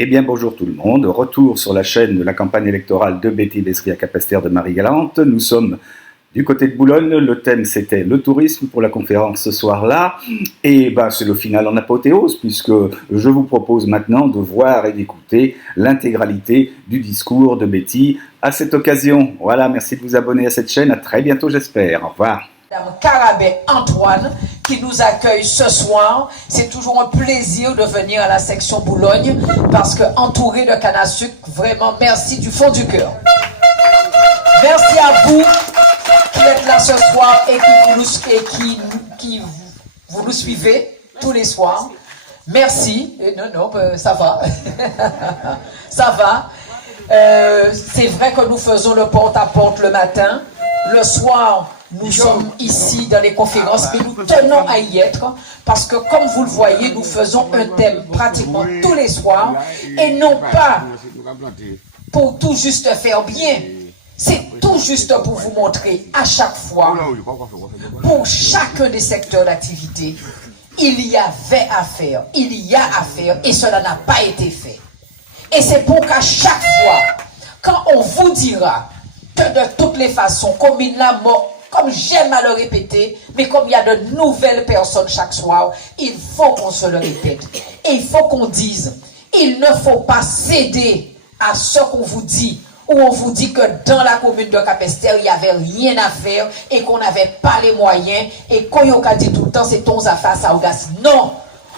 Eh bien, bonjour tout le monde. Retour sur la chaîne de la campagne électorale de Betty Bessery à Capesterre de Marie-Galante. Nous sommes du côté de Boulogne. Le thème, c'était le tourisme pour la conférence ce soir-là. Et c'est le final en apothéose, puisque je vous propose maintenant de voir et d'écouter l'intégralité du discours de Betty à cette occasion. Voilà, merci de vous abonner à cette chaîne. À très bientôt, j'espère. Au revoir. Madame Carabet Antoine qui nous accueille ce soir. C'est toujours un plaisir de venir à la section Boulogne parce que entouré de canne à sucre, vraiment merci du fond du cœur. Merci à vous qui êtes là ce soir et qui vous nous suivez tous les soirs. Merci. Et non, ça va. Ça va. C'est vrai que nous faisons le porte-à-porte le matin. Le soir, nous sommes ici dans les conférences, mais nous tenons à y être parce que, comme vous le voyez, nous faisons un thème pratiquement tous les soirs et non pas pour tout juste faire bien. C'est tout juste pour vous montrer à chaque fois, pour chacun des secteurs d'activité, il y avait à faire, il y a à faire et cela n'a pas été fait. Et c'est pour qu'à chaque fois, quand on vous dira que de toutes les façons, comme il l'a mort, comme j'aime à le répéter, mais comme il y a de nouvelles personnes chaque soir, il faut qu'on se le répète. Et il faut qu'on dise, il ne faut pas céder à ce qu'on vous dit, où on vous dit que dans la commune de Capesterre, il n'y avait rien à faire et qu'on n'avait pas les moyens et Koyoka dit tout le temps, c'est ton affaire, ça augas. Non!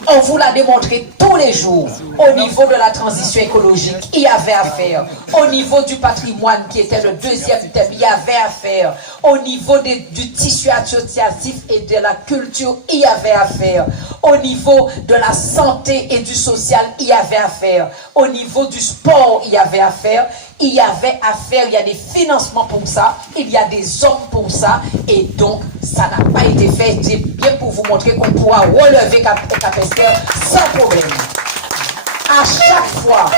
On vous l'a démontré tous les jours. Au niveau de la transition écologique, il y avait à faire. Au niveau du patrimoine, qui était le deuxième thème, il y avait à faire. Au niveau du tissu associatif et de la culture, il y avait à faire. Au niveau de la santé et du social, il y avait à faire. Au niveau du sport, il y avait à faire. Il y avait à faire, il y a des financements pour ça, il y a des hommes pour ça, et donc ça n'a pas été fait. C'est bien pour vous montrer qu'on pourra relever Capesterre sans problème. À chaque fois,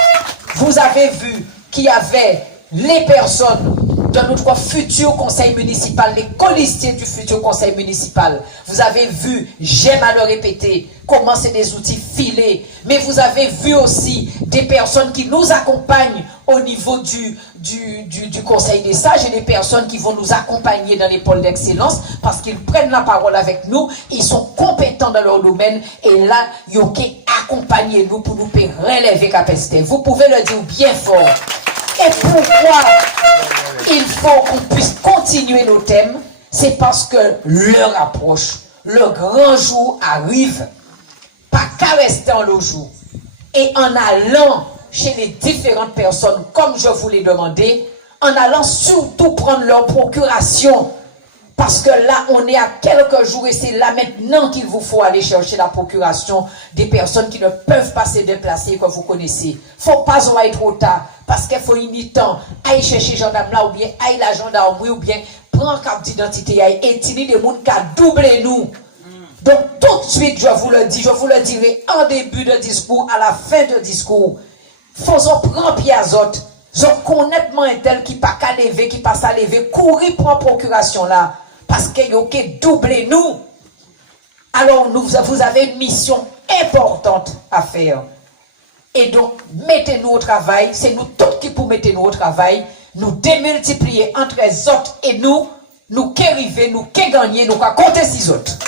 vous avez vu qu'il y avait les personnes de notre futur conseil municipal, les colistiers du futur conseil municipal. Vous avez vu, j'aime à le répéter, comment c'est des outils filés, mais vous avez vu aussi des personnes qui nous accompagnent au niveau du conseil des sages et des personnes qui vont nous accompagner dans les pôles d'excellence parce qu'ils prennent la parole avec nous, ils sont compétents dans leur domaine et là, ils ont accompagner nous pour nous relever Capesterre. Vous pouvez le dire bien fort. Et pourquoi il faut qu'on puisse continuer nos thèmes? C'est parce que l'heure approche, le grand jour arrive, pas qu'à rester en le jour. Et en allant chez les différentes personnes, comme je vous l'ai demandé, en allant surtout prendre leur procuration, parce que là, on est à quelques jours et c'est là maintenant qu'il vous faut aller chercher la procuration des personnes qui ne peuvent pas se déplacer, que vous connaissez. Faut pas en aller trop tard, parce qu'il faut une temps, aller chercher gendarme là, ou bien aller la gendarmerie, ou bien prendre carte d'identité, et tirer des gens qui ont doublé nous. Donc tout de suite, je vous le dis, je vous le dirai en début de discours, à la fin de discours. Faisons prendre pied à autres. Je honnêtement un tel qui pas qu'à lever, qui passe à lever, courir pour procuration là. Parce qu'il y a doublé nous. Alors vous avez une mission importante à faire. Et donc, mettez-nous au travail. C'est nous tous qui pour mettre nous au travail. Nous démultiplier entre les autres et nous qui arriver, nous qui gagner, nous qui compter 6 autres.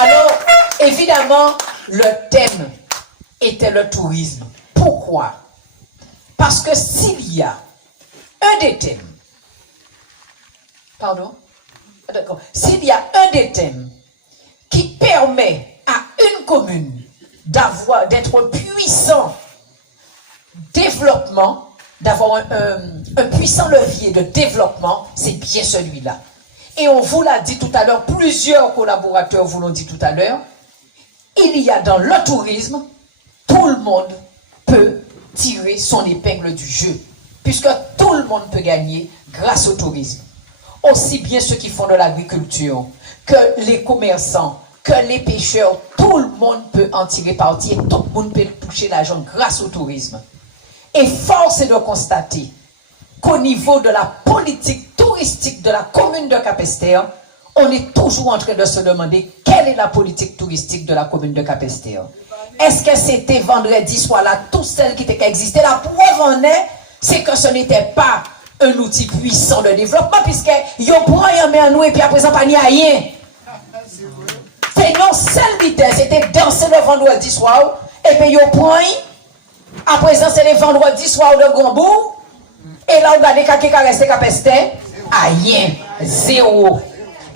Alors, évidemment, le thème était le tourisme. Pourquoi? Parce que s'il y a un des thèmes, pardon? D'accord. S'il y a un des thèmes qui permet à une commune d'être puissant développement, d'avoir un puissant levier de développement, c'est bien celui-là. Et on vous l'a dit tout à l'heure, plusieurs collaborateurs vous l'ont dit tout à l'heure, il y a dans le tourisme, tout le monde peut tirer son épingle du jeu, puisque tout le monde peut gagner grâce au tourisme. Aussi bien ceux qui font de l'agriculture, que les commerçants, que les pêcheurs, tout le monde peut en tirer parti et tout le monde peut toucher l'argent grâce au tourisme. Et force est de constater qu'au niveau de la politique touristique de la commune de Capesterre, on est toujours en train de se demander quelle est la politique touristique de la commune de Capesterre. Est-ce que c'était vendredi soir là, tout celle qui existait? La preuve en est, c'est que ce n'était pas un outil puissant de développement, puisque yo prend yon met en nous et puis à présent pas ni rien. C'est non seule vitesse, c'était danser le vendredi soir, et puis yo prend, à présent c'est les vendredis soir de Grandbourg, et là on regarde quelqu'un qui a resté capesté, rien, zéro.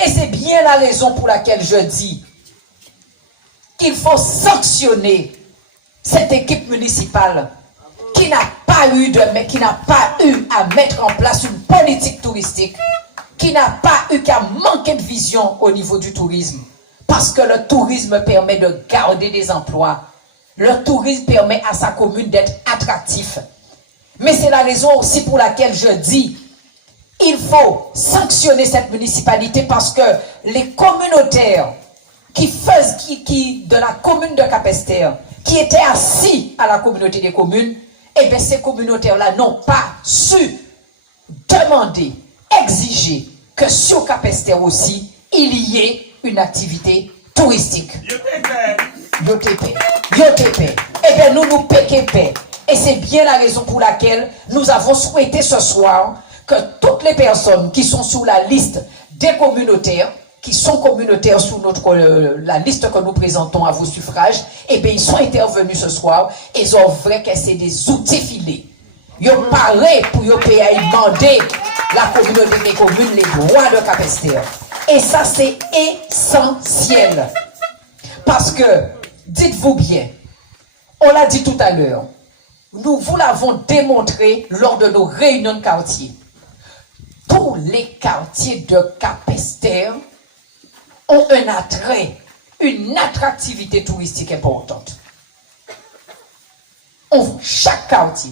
Et c'est bien la raison pour laquelle je dis qu'il faut sanctionner cette équipe municipale qui n'a pas eu à mettre en place une politique touristique, qui n'a pas eu qu'à manquer de vision au niveau du tourisme. Parce que le tourisme permet de garder des emplois. Le tourisme permet à sa commune d'être attractif. Mais c'est la raison aussi pour laquelle je dis il faut sanctionner cette municipalité parce que les communautaires de la commune de Capesterre, qui étaient assis à la communauté des communes, eh bien ces communautaires-là n'ont pas su demander, exiger que sur Capesterre aussi, il y ait une activité touristique. YOTP. Eh bien nous péquépé. Et c'est bien la raison pour laquelle nous avons souhaité ce soir que toutes les personnes qui sont sur la liste des communautaires, qui sont communautaires sur la liste que nous présentons à vos suffrages, eh bien, ils sont intervenus ce soir et ils ont vrai que c'est des outils filés. Ils ont parlé pour qu'ils payer demander la communauté des communes les droits de Capesterre. Et ça, c'est essentiel. Parce que, dites-vous bien, on l'a dit tout à l'heure, nous vous l'avons démontré lors de nos réunions de quartier. Tous les quartiers de Capesterre ont un attrait, une attractivité touristique importante. Chaque quartier,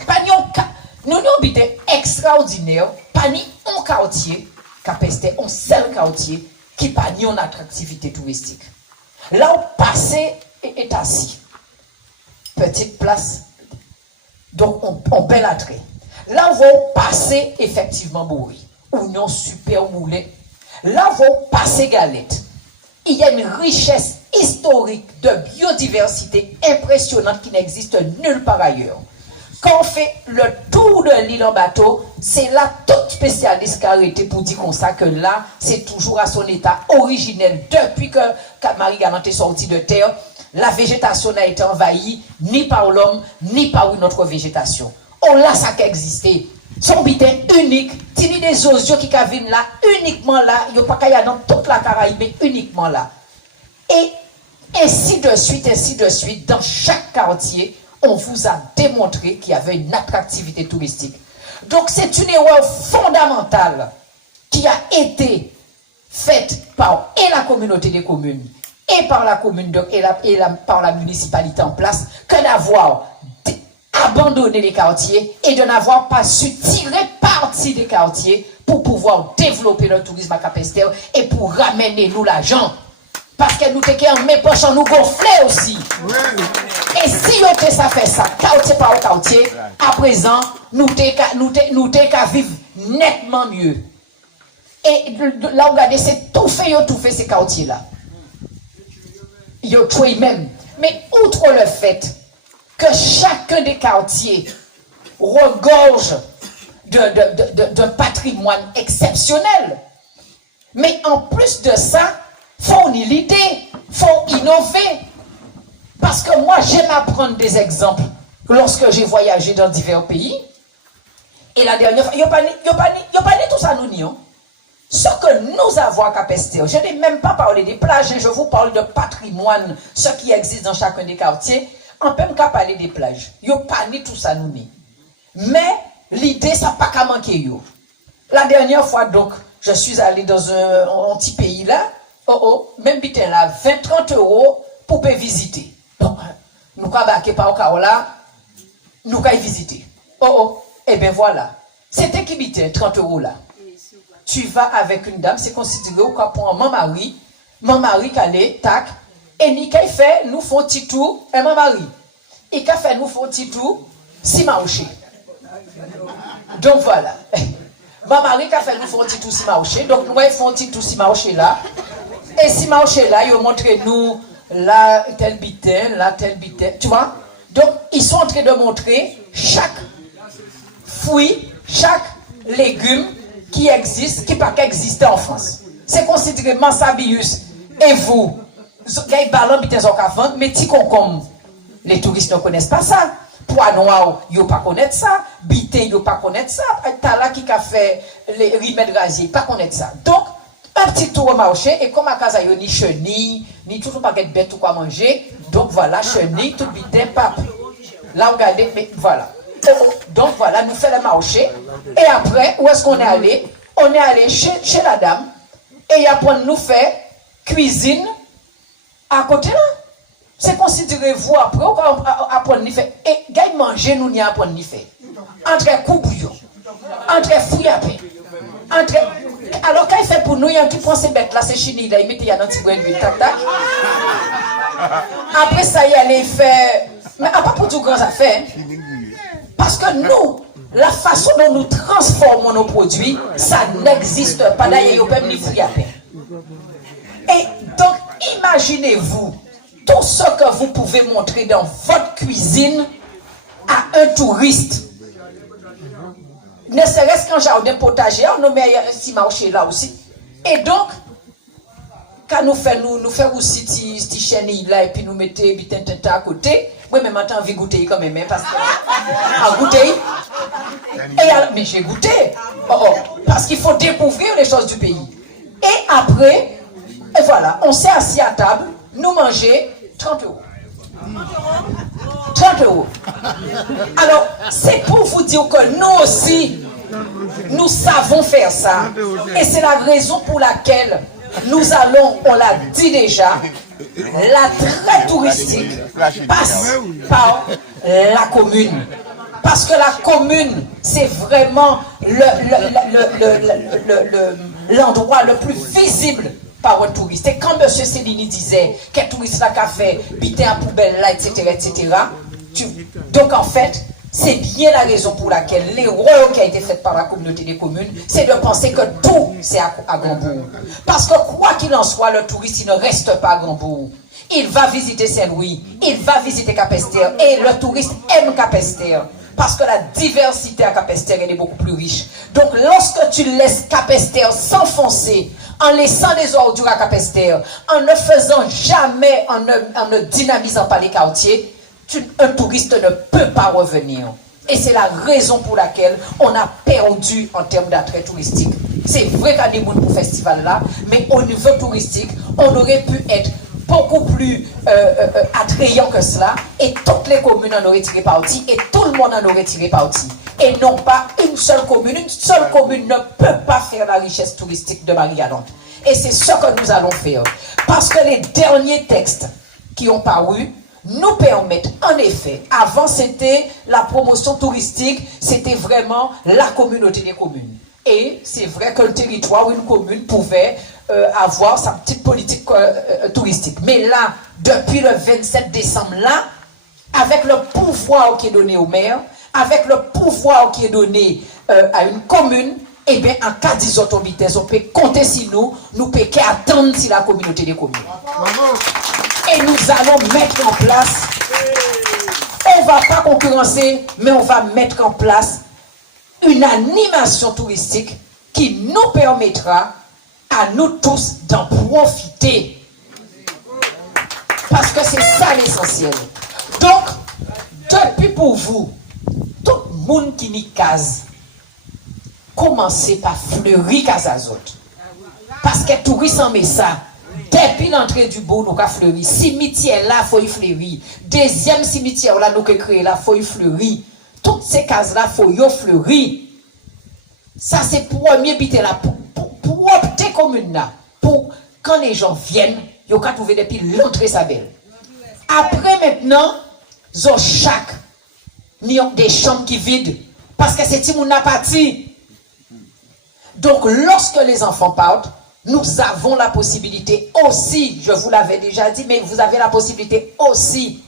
nous habitons extraordinaire, pas ni un quartier, Capesterre, un seul quartier qui n'a pas une attractivité touristique. Là où passé est assis, petite place, donc on bel attrait. Là où vous passez effectivement bourré, ou non super moulé, là où vous passez galette. Il y a une richesse historique de biodiversité impressionnante qui n'existe nulle part ailleurs. Quand on fait le tour de l'île en bateau, c'est là tout spécialiste qui a arrêté pour dire comme ça que là, c'est toujours à son état originel. Depuis que Marie-Galante est sortie de terre, la végétation n'a été envahie ni par l'homme, ni par une autre végétation. On l'a ça qui existait. Son bitin unique, tini des osios qui viennent là, uniquement là, il n'y a pas qu'à dans toute la Caraïbe, mais uniquement là. Et ainsi de suite, dans chaque quartier, on vous a démontré qu'il y avait une attractivité touristique. Donc c'est une erreur fondamentale qui a été faite par la communauté des communes et par la commune par la municipalité en place que d'avoir abandonné les quartiers et de n'avoir pas su tirer parti des quartiers pour pouvoir développer le tourisme à Capesterre et pour ramener nous l'argent. Parce que nous t'étions en mes poches en nous gonfler aussi. Et si on te ça fait ça, quartier par quartier, à présent, nous t'es qu'à vivre nettement mieux. Et là, regardez, c'est tout fait ces quartiers-là. Yo tué même. Mais outre le fait que chacun des quartiers regorge de patrimoine exceptionnel. Mais en plus de ça, faut une idée, faut innover. Parce que moi, j'aime apprendre des exemples lorsque j'ai voyagé dans divers pays. Et la dernière fois, il n'y a pas tout ça, nous nions. Ce que nous avons à Capesterre, je n'ai même pas parlé des plages, je vous parle de patrimoine, ce qui existe dans chacun des quartiers. On peut même pas parler des plages. Il n'y a pas ni tout ça, nous nions. Mais l'idée, ça n'a pas qu'à manquer. Yo. La dernière fois, donc, je suis allé dans un petit pays là. Même bitin là, 20-30 € pour visiter. Donc, nous avons baqué par Carola, nous avons visité. Eh bien voilà. C'était qui bitin, 30 € là. Tu vas avec une dame, c'est considéré pour mon mari qui allait, tac, et ni qu'il fait, nous font petit tour, et mon mari. Et qu'il fait, nous font petit tour, si marché. Donc voilà. Mon mari qui a fait, nous font petit tour, si marché. Donc nous, ils font petit tour, si marché là. Et si marché là, ils ont montré nous là, tel bitin, tu vois? Donc, ils sont en train de montrer chaque fruit, chaque légume qui existe, qui n'a pas existé en France. C'est considéré Mansabius et vous. Les ballons bitin sont vendre, mais ti concombre. Les touristes ne connaissent pas ça. Pois noir, ils ne pas connaître ça. Bitin, ils ne pas connaître ça. Tala qui a fait les remèdes rasiers, ils ne pas connaître ça. Donc, un petit tour au marché, et comme à casa, il n'y a ni chenille, ni tout pas de bête ou quoi manger. Donc voilà, chenille, tout bitin, pape. Là, regardez, mais voilà. Donc voilà, nous faisons le marché. Et après, où est-ce qu'on est allé? On est allé chez la dame. Et après, nous fait cuisine à côté là. C'est considéré vous après, après nous fait. Et gagne manger, nous n'y après nous fait. Entre coups bouillon, entre fruits à pain, entre. Alors quand il fait pour nous, il y a un qui prend ces bêtes là, c'est chenille là, il met un petit brin d'huile, tac tac. Après ça, il allait faire. Mais à pas pour tout grand affaire. Parce que nous, la façon dont nous transformons nos produits, ça n'existe pas. D'ailleurs, il n'y a même ni fruits à pain. Et donc, imaginez-vous tout ce que vous pouvez montrer dans votre cuisine à un touriste. Ne serait-ce qu'un jardin potager, on nous met un petit marché là aussi. Et donc, quand nous faisons aussi petit chenille là et puis nous mettons bitin à côté, moi même maintenant envie de goûter quand même, parce que goûter. Mais j'ai goûté. Parce qu'il faut découvrir les choses du pays. Et après, et voilà, on s'est assis à table, nous manger 30 euros. 30 euros. Alors, c'est pour vous dire que nous aussi, nous savons faire ça. Et c'est la raison pour laquelle nous allons, on l'a dit déjà, l'attrait touristique passe par la commune. Parce que la commune, c'est vraiment l'endroit le plus visible par un touriste. Et quand M. Céline disait qu'un touriste là qu'a fait, biter à poubelle là, etc., donc en fait, c'est bien la raison pour laquelle l'erreur qui a été faite par la communauté des communes, c'est de penser que tout c'est à Gambourg. Parce que quoi qu'il en soit, le touriste il ne reste pas à Gambourg. Il va visiter Saint-Louis, il va visiter Capesterre, et le touriste aime Capesterre. Parce que la diversité à Capesterre, elle est beaucoup plus riche. Donc, lorsque tu laisses Capesterre s'enfoncer, en laissant des ordures à Capesterre, en ne faisant jamais, en ne dynamisant pas les quartiers, un touriste ne peut pas revenir. Et c'est la raison pour laquelle on a perdu en termes d'attrait touristique. C'est vrai qu'il y a des gens pour ce festival-là, mais au niveau touristique, on aurait pu être beaucoup plus attrayant que cela, et toutes les communes en auraient tiré parti, et tout le monde en aurait tiré parti. Et non pas une seule commune ne peut pas faire la richesse touristique de Marie-Galante. Et c'est ce que nous allons faire. Parce que les derniers textes qui ont paru nous permettent, en effet, avant c'était la promotion touristique, c'était vraiment la communauté des communes. Et c'est vrai que le territoire ou une commune pouvait avoir sa petite politique touristique. Mais là, depuis le 27 décembre, là, avec le pouvoir qui est donné au maire, avec le pouvoir qui est donné à une commune, eh bien, en cas d'isotobites, on peut compter sur nous, nous pouvons attendre si la communauté des communes. Et nous allons mettre en place, on ne va pas concurrencer, mais on va mettre en place une animation touristique qui nous permettra à nous tous d'en profiter. Parce que c'est ça l'essentiel. Donc, depuis pour vous, tout le monde qui n'y case, commencez par fleurir Casazot. Parce que touristes en met ça. Depuis l'entrée du beau, nous avons fleuri. Cimetière là, il faut y fleurir. Deuxième cimetière là, nous avons créé là, il faut y fleurir. Toutes ces cases-là, il faut y fleurir. Ça, c'est pour premier bité là, pour opter commune là. Pour quand les gens viennent, ils ont trouver depuis l'entrée sa belle. Après maintenant, ils ont chaque des chambres qui vident. Parce que c'est tout le monde n'a parti. Donc, lorsque les enfants partent, nous avons la possibilité aussi, je vous l'avais déjà dit, mais vous avez la possibilité aussi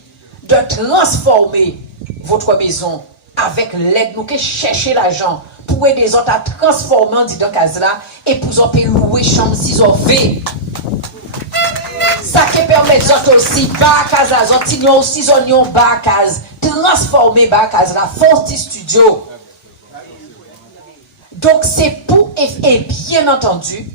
de transformer votre maison avec l'aide. Nous qui chercher l'argent pour aider les autres à transformer en dit dans case là et pour louer chambre 6 ou V. Ça Ça qui permet d'autres aussi, Bakaz, ils ont aussi zonion Bakaz, transformer Bakaz, la Fonti Studio. Donc c'est pour, et bien entendu,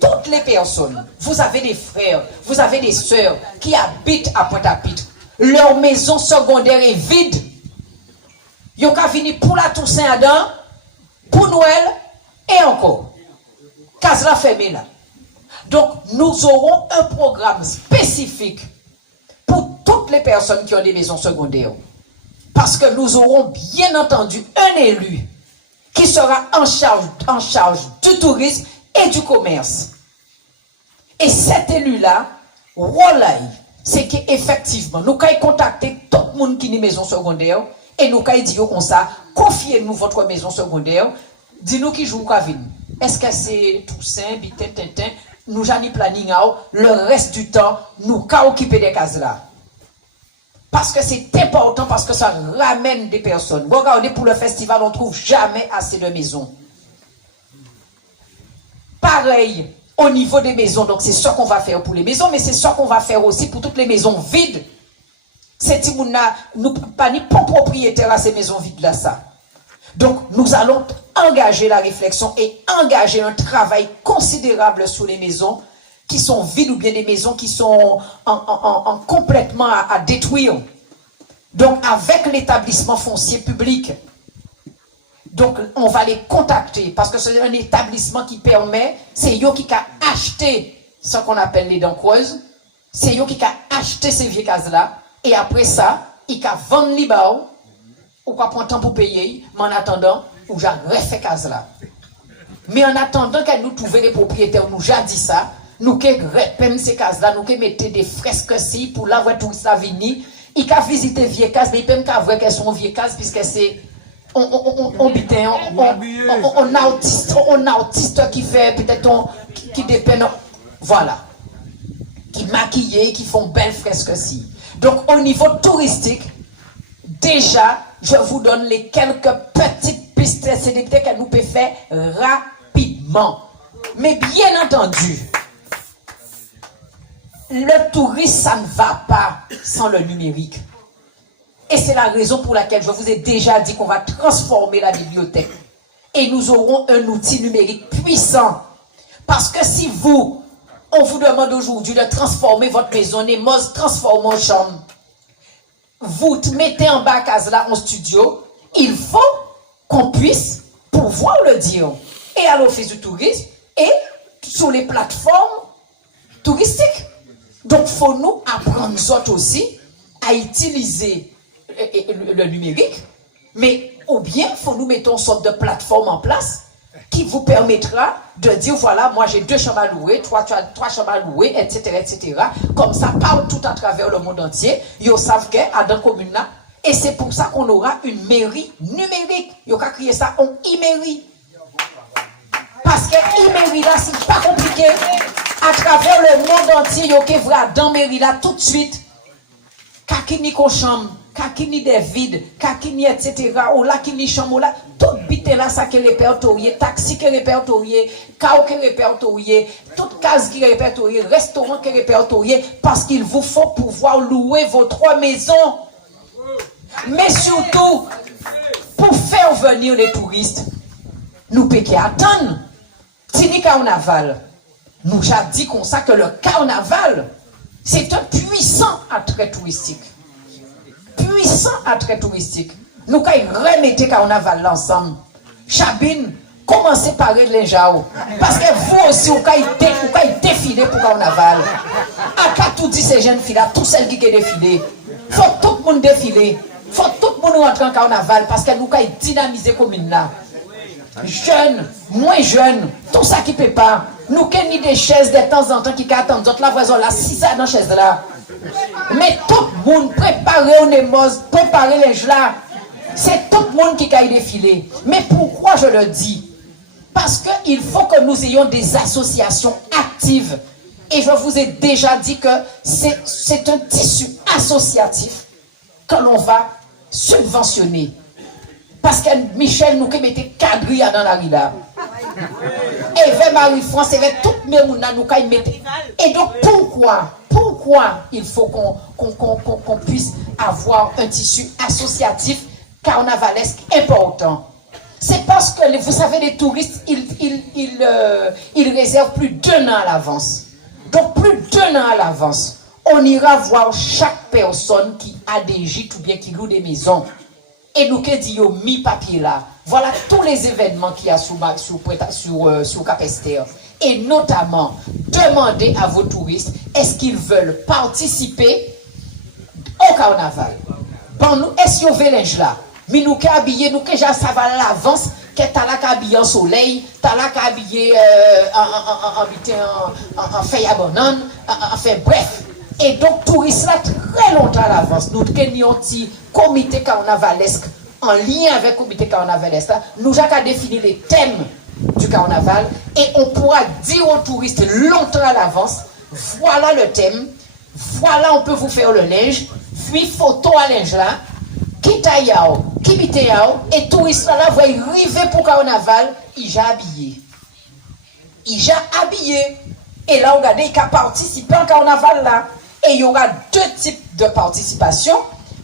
toutes les personnes, vous avez des frères, vous avez des sœurs qui habitent à Pointe-à-Pitre, leur maison secondaire est vide. Ils ont qu'à venir pour la Toussaint-Adam, pour Noël et encore. Case la fermée là. Donc nous aurons un programme spécifique pour toutes les personnes qui ont des maisons secondaires. Parce que nous aurons bien entendu un élu qui sera en charge du tourisme et du commerce. Et cet élu-là, voilà, c'est qu'effectivement, nous allons contacter tout le monde qui a une maison secondaire et nous allons dire comme ça, confiez-nous votre maison secondaire, dis-nous qui joue Kavin. Est-ce que c'est Toussaint, Bitin, Tintin, nous avons planning le reste du temps, nous allons occuper des cases là. Parce que c'est important, parce que ça ramène des personnes. Regardez, pour le festival, on ne trouve jamais assez de maisons. Pareil, au niveau des maisons, donc c'est ça qu'on va faire pour les maisons, mais c'est ça qu'on va faire aussi pour toutes les maisons vides. C'est nous pas ni pour propriétaire à ces maisons vides là ça. Donc nous allons engager la réflexion et engager un travail considérable sur les maisons qui sont vides ou bien des maisons qui sont complètement à détruire. Donc avec l'établissement foncier public. Donc on va les contacter parce que c'est un établissement qui permet, c'est eux qui a acheté ce qu'on appelle les dents creuses, c'est eux qui a acheté ces vieilles cases là et après ça, ils a vendu les bas ou quoi prendre temps pour payer, mais en attendant, ou j'ai refait case là. Mais en attendant qu'elle nous trouve les propriétaires, nous j'ai dit ça, nous qui repeindre ces cases là, nous qui mettons des fresques ci pour la voir tout ça venir, ils a visité vieilles cases, mais ils peuvent pas voir qu'elles sont vieilles cases puisque c'est on autiste qui fait peut-être qui dépend voilà qui maquillent qui font belles fresques ci. Donc au niveau touristique déjà je vous donne les quelques petites pistes célébrités que nous pouvons faire rapidement, mais bien entendu le tourisme ça ne va pas sans le numérique. Et c'est la raison pour laquelle je vous ai déjà dit qu'on va transformer la bibliothèque. Et nous aurons un outil numérique puissant. Parce que si on vous demande aujourd'hui de transformer votre maison, et moi transforme en chambre, vous mettez en bas case là en studio, il faut qu'on puisse pouvoir le dire. Et à l'office du tourisme et sur les plateformes touristiques. Donc il faut nous apprendre nous autres aussi à utiliser le numérique, mais ou bien faut nous mettre une sorte de plateforme en place qui vous permettra de dire voilà, moi j'ai 2 chambres à louer, 3 chambres à louer, etc., etc. Comme ça, partout à travers le monde entier, ils savent qu'à dans la commune là, et c'est pour ça qu'on aura une mairie numérique. Ils ont créé ça en e-mairie. Parce que e-mairie là, c'est pas compliqué. À travers le monde entier, ils ont vrai dans mairie là tout de suite. Kakini ko chambre. Kakini des vides, kakini etc. Ou là qui ni chambre là, tout bite là ça qui est répertorié, taxi qui est répertorié, cao qui est répertorié, toute case qui est répertoriée, restaurant qui est répertorié, parce qu'il vous faut pouvoir louer vos 3 maisons. Mais surtout, pour faire venir les touristes, nous pouvons attendre. Tini carnaval, nous j'ai dit comme ça que le carnaval, c'est un puissant attrait touristique. Puissant attrait touristique. Nous quand remettez carnaval ensemble. Chabine, commencez par de l'Injao. Parce que vous aussi, vous quand défiler pour carnaval. À tout dit ces jeunes filles là, toutes celles qui ont défilé. Faut tout le monde défiler. Faut tout le monde rentrer en carnaval parce que nous quand dynamiser commune là. Jeunes, moins jeunes, tout ça qui peut pas. Nous qui ni des chaises de temps en temps qui attendent d'autres la voisin là, si ça dans chaise là. Mais tout le monde préparez on est préparez les gens là. C'est tout le monde qui a défilé. Mais pourquoi je le dis? Parce qu'il faut que nous ayons des associations actives. Et je vous ai déjà dit que c'est un tissu associatif que l'on va subventionner. Parce que Michel nous qui mettait quadrilla dans la rue là. Et vers Marie-France, et vers toutes les gens nous qui mettait. Et donc pourquoi pourquoi il faut qu'on puisse avoir un tissu associatif carnavalesque important. C'est parce que, vous savez, les touristes, ils réservent plus d'1 an à l'avance. Donc, plus d'1 an à l'avance, on ira voir chaque personne qui a des gîtes ou bien qui loue des maisons. Et nous qui disons, mis papier là, voilà tous les événements qu'il y a sur Capesterre. Et notamment, demandez à vos touristes, est-ce qu'ils veulent participer au carnaval? Bon, nous, est-ce que vous avez linge là? Mais nous qui habillés, nous qui déjà ça va à l'avance, que t'as là habillé en soleil, t'as là habillé en feuille à banane, enfin bref. Et donc, touristes là, très longtemps à l'avance, nous avons un petit comité carnavalesque en lien avec le comité carnavalesque. Nous avons défini les thèmes du carnaval et on pourra dire aux touristes longtemps à l'avance, voilà le thème, voilà on peut vous faire le linge, puis photo à linge là, qui taillao, qui bitéao, et touristes là vont arriver pour carnaval, ils ont habillé. Ils ont habillé. Et là, regardez, il a participé au carnaval là. Et il y aura 2 types de participation,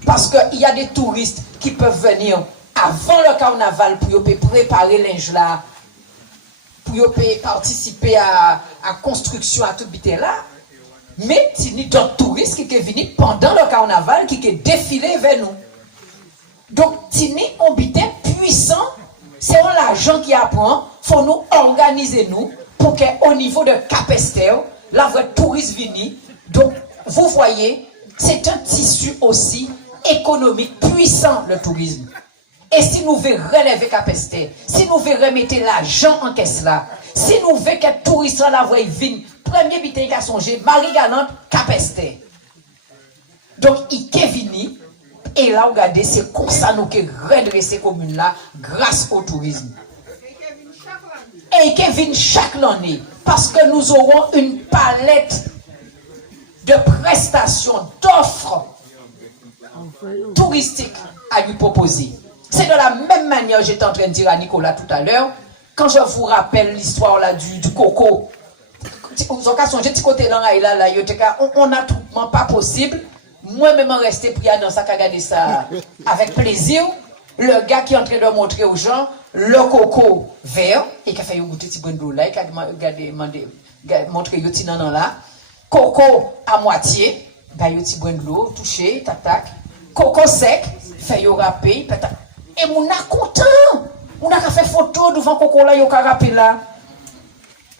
parce qu'il y a des touristes qui peuvent venir avant le carnaval pour préparer linge là, pour participer à la construction à tout bité là. Mais il y a d'autres touristes qui sont venus pendant le carnaval, qui sont défilés vers nous. Donc, Tini, on bité puissant, c'est l'argent qui apprend, il faut nous organiser nous, pour qu'au niveau de Capesterre, la vraie touriste vienne. Donc, vous voyez, c'est un tissu aussi économique puissant, le tourisme. Et si nous voulons relever Capesterre, si nous voulons remettre l'argent en caisse là, si nous voulons que les touristes la voie viennent, premier bité qui a songé, Marie-Galante, Capesterre. Donc, il est venu. Et là, regardez, c'est comme ça nous que redresser ces communes-là grâce au tourisme. Et qui viennent chaque année. Parce que nous aurons une palette de prestations, d'offres touristiques à lui proposer. C'est de la même manière, j'étais en train de dire à Nicolas tout à l'heure, quand je vous rappelle l'histoire là du coco, vous avez songé de côté là, on n'a tout pas possible. Moi-même, resté prière dans sa regarder ça avec plaisir. Le gars qui est en train de montrer aux gens le coco vert, et qui a fait goûter petit bon là, qui a montré le petit nanan là. Coco à moitié, bah yo petit bon de l'eau, touché, tac tac. Coco sec, fait yo râper, tac. Et mon a content. On a fait photo devant coco là, yo ka râper là.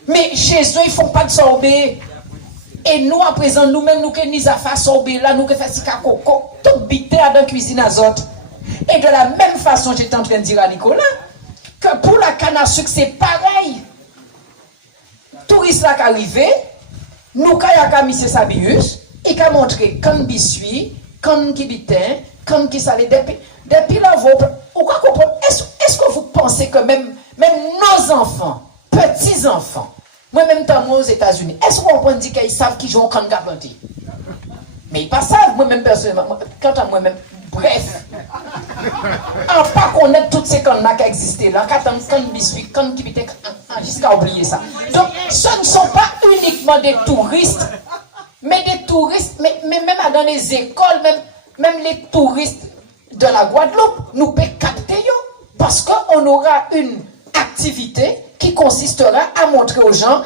Mais chez eux, ils font pas de sorbet. Et nous, à présent, nous-mêmes, nous qui nous avons fait sorbet là, nous qui faisons si coco, tout bité dans la cuisine azote. Et de la même façon, j'étais en train de dire à Nicolas que pour la canne à sucre, c'est pareil. Touriste là qui arrivé, nous qui avons mis ce Sabius, et qui a montré quand biscuit, quand qui bitin, quand qui salé. Depuis là, est-ce que vous pensez que même nos enfants, petits-enfants, moi-même, moi aux États-Unis, est-ce qu'on peut dire qu'ils savent qu'ils jouent au canne planté? Mais ils ne savent, moi-même personnellement, quant à moi-même, bref. En pas connaître toutes ces cannes-là qui existent là, canne biscuit, canne qui bitait, jusqu'à oublier ça. Donc, ce ne sont pas uniquement des touristes, mais des touristes, mais même dans les écoles, même les touristes de la Guadeloupe, nous pouvons capter, parce qu'on aura une activité qui consistera à montrer aux gens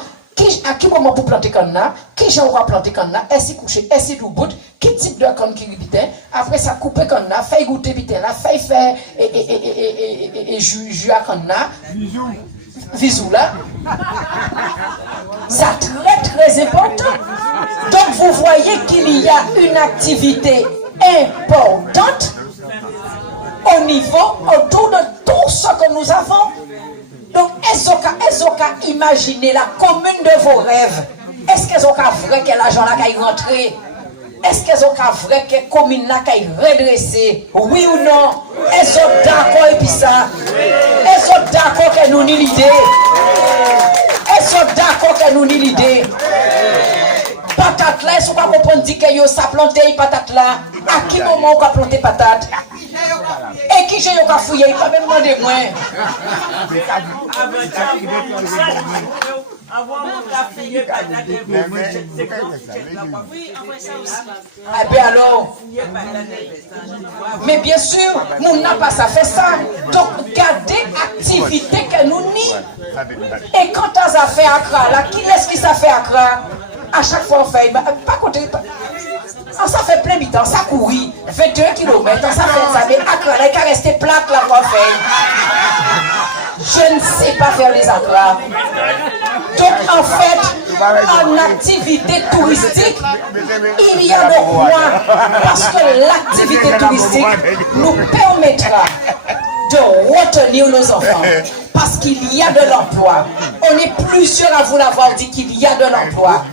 à qui moment pour planter canna, qui j'ai aura planter canna, est-ce coucher, est-ce du bout, quel type de canne qui bitait, après ça couper canna, fait goûter bitin là, fait faire et jus à canna, visou là. Ça très très important. Donc vous voyez qu'il y a une activité importante au niveau autour de tout ce que nous avons. Donc, est-ce qu'on imaginer la commune de vos rêves? Est-ce qu'elles ont vrai que l'argent là qui est rentré? Est-ce qu'elles ont vrai que la commune là qui est redressée? Oui ou non? Est-ce qu'on d'accord et puis ça? Est-ce qu'on d'accord que nous n'y l'idée? Est-ce qu'on d'accord que nous n'y l'idée? Patate là, est-ce qu'on va comprendre que ça planté patate là? À qui moment on a planté patate? Et qui j'ai eu fouillé, il va même demander moins. Eh bien alors, mais bien sûr, nous n'avons pas ça fait ça. Donc, gardez l'activité que nous nie. Et quand on a fait Accra, là, qui est-ce qui ça fait Accra? À chaque fois, on fait, pas compter. Ça fait plein de temps, ça courit, 21 km, ça fait ça, mais Accra, là, il a resté plate là pour faire. Je ne sais pas faire les Accra. Donc en fait, en activité touristique, il y a le roi, parce que l'activité touristique nous permettra de retenir nos enfants, parce qu'il y a de l'emploi. On est plusieurs à vous l'avoir dit qu'il y a de l'emploi.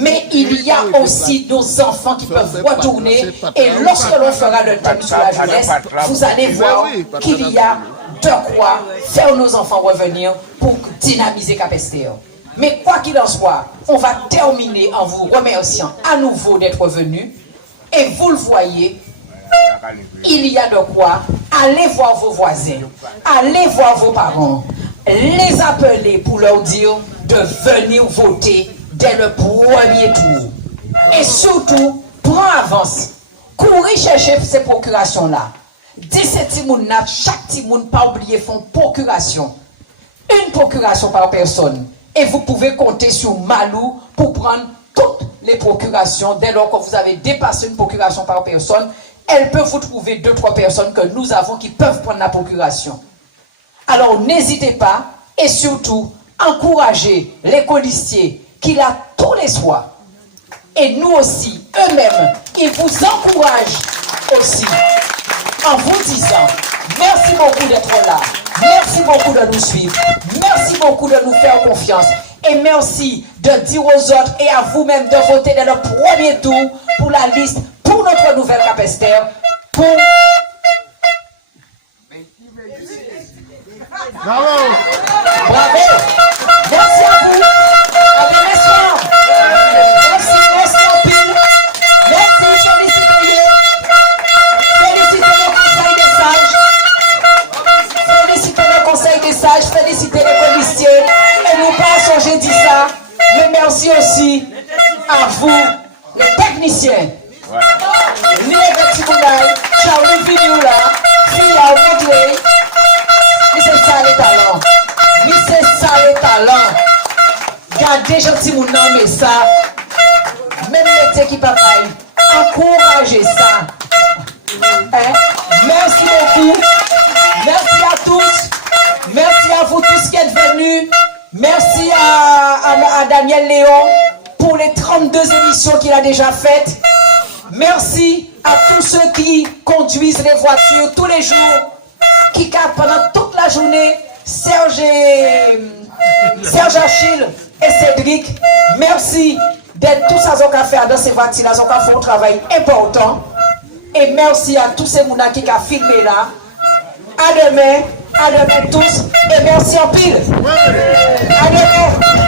Mais il y a aussi nos enfants qui peuvent retourner, et lorsque l'on fera le thème sur la jeunesse, vous allez voir qu'il y a de quoi faire nos enfants revenir pour dynamiser Capesterre. Mais quoi qu'il en soit, on va terminer en vous remerciant à nouveau d'être venus. Et vous le voyez, il y a de quoi aller voir vos voisins, aller voir vos parents, les appeler pour leur dire de venir voter dès le premier tour. Et surtout, prends avance, courir chercher ces procurations-là. 17 timounes, chaque timoun, pas oublier, font procuration. Une procuration par personne. Et vous pouvez compter sur Malou pour prendre toutes les procurations. Dès lors que vous avez dépassé une procuration par personne, elle peut vous trouver 2-3 personnes que nous avons qui peuvent prendre la procuration. Alors n'hésitez pas, et surtout, encouragez les colistiers qu'il a tous les soirs. Et nous aussi, eux-mêmes, ils vous encouragent aussi en vous disant merci beaucoup d'être là, merci beaucoup de nous suivre, merci beaucoup de nous faire confiance, et merci de dire aux autres et à vous-même de voter dès le premier tour pour la liste, pour notre nouvelle Capesterre, pour... Bravo! Bravo! Merci à vous! Allez, messieurs! Merci, merci en pile! Merci, félicitez-les! Félicitez le Conseil des sages! Félicitez le Conseil des sages! Félicitez les policiers! Et nous passons, j'ai dit ça, mais merci aussi à vous, les techniciens! Léve Tikounay, Charlie Vignoula, Fia Moudoué, mais c'est ça les talents! Mais c'est ça les talents! Gardez gentil mon nom, mais ça, même les qui papaye, encouragez ça. Hein? Merci beaucoup. Merci à tous. Merci à vous tous qui êtes venus. Merci à Daniel Léon pour les 32 émissions qu'il a déjà faites. Merci à tous ceux qui conduisent les voitures tous les jours, qui capent pendant toute la journée. Serge Achille et Cédric, merci d'être tous à Zoka faire dans ces voitures-là. Zoka font un travail important. Et merci à tous ces mounas qui ont filmé là. À demain tous. Et merci en pile. À demain.